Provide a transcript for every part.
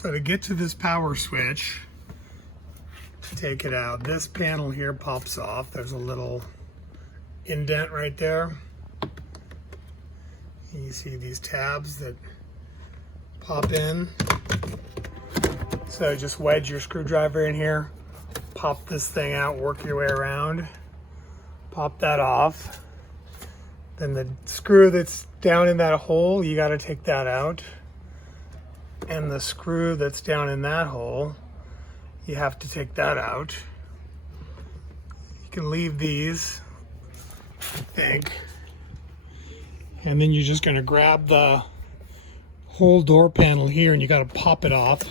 So to get to this power switch, to take it out, this panel here pops off. There's a little indent right there. And you see these tabs that pop in. So just wedge your screwdriver in here, pop this thing out, work your way around, pop that off. Then the screw that's down in that hole, you got to take that out. And the screw that's down in that hole, you have to take that out. You can leave these, I think. And then you're just going to grab the whole door panel here and you got to pop it off,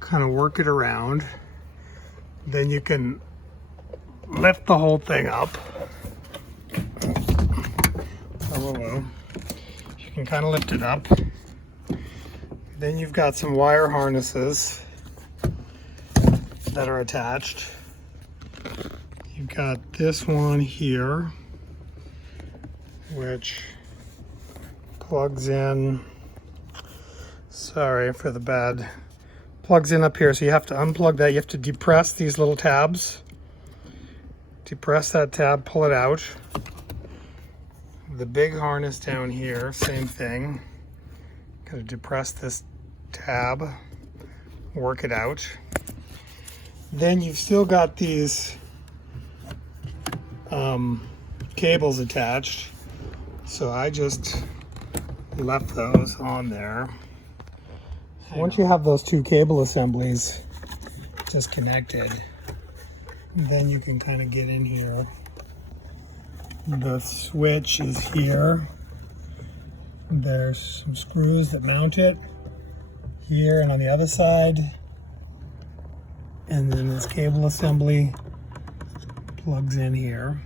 kind of work it around. Then you can lift the whole thing up. You can kind of lift it up. Then you've got some wire harnesses that are attached. You've got this one here, which plugs in, sorry for the bad, plugs in up here. So you have to unplug that. You have to depress these little tabs. Depress that tab, pull it out. The big harness down here, same thing. Gotta depress this tab, work it out. Then you've still got these cables attached. So I just left those on there. Once you have those two cable assemblies disconnected, then you can kind of get in here. The switch is here. There's some screws that mount it here and on the other side. And then this cable assembly plugs in here.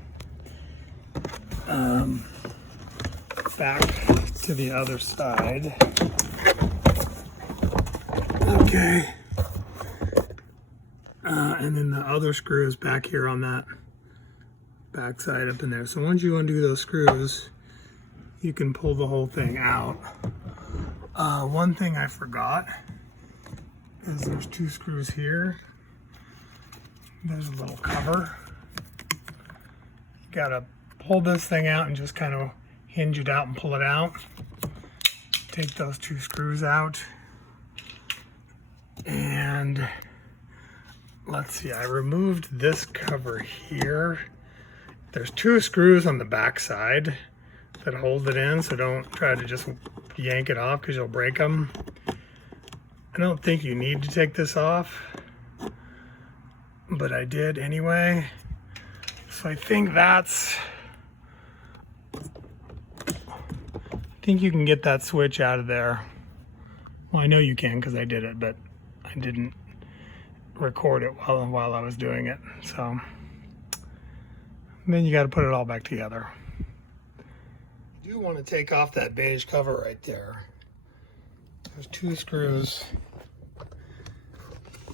Back to the other side. Okay. And then the other screw is back here on that back side up in there. So once you undo those screws, you can pull the whole thing out. One thing I forgot is there's two screws here. There's a little cover. You gotta pull this thing out and just kind of hinge it out and pull it out. Take those two screws out. And let's see, I removed this cover here. There's two screws on the back side that hold it in, so don't try to just yank it off because you'll break them. I don't think you need to take this off, but I did anyway. So I think you can get that switch out of there. Well, I know you can because I did it, but I didn't record it while I was doing it. So then you got to put it all back together. You do want to take off that beige cover right there. There's two screws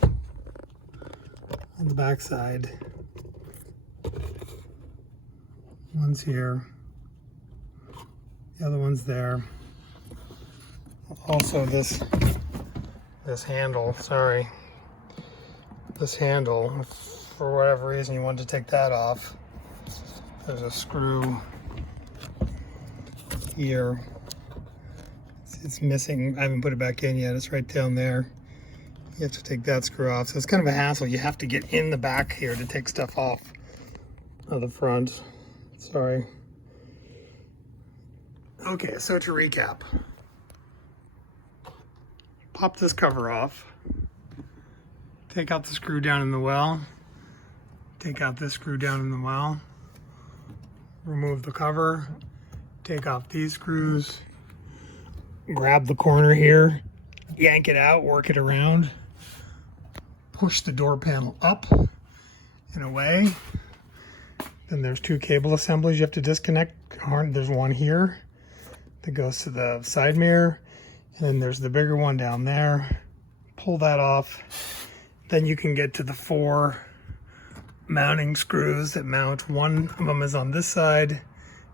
on the back side. One's here, the other one's there. Also this handle, sorry. This handle, if for whatever reason you wanted to take that off, there's a screw here. It's missing. I haven't put it back in yet. It's right down there. You have to take that screw off. So it's kind of a hassle. You have to get in the back here to take stuff off of the front. Sorry. Okay, so to recap. Pop this cover off. Take out the screw down in the well. Take out this screw down in the well. Remove the cover. Take off these screws. Grab the corner here. Yank it out, work it around. Push the door panel up and away. Then there's two cable assemblies you have to disconnect. There's one here that goes to the side mirror. And then there's the bigger one down there. Pull that off. Then you can get to the four mounting screws that mount. One of them is on this side.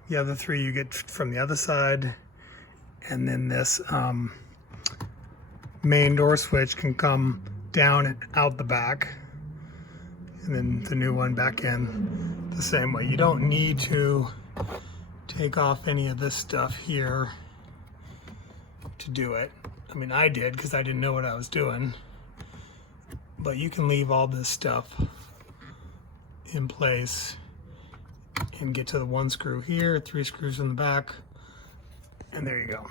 The other three you get from the other side. And then this main door switch can come down and out the back, and then the new one back in the same way. You don't need to take off any of this stuff here to do it. I mean, I did because I didn't know what I was doing, but you can leave all this stuff in place and get to the one screw here, 3 screws in the back, and there you go.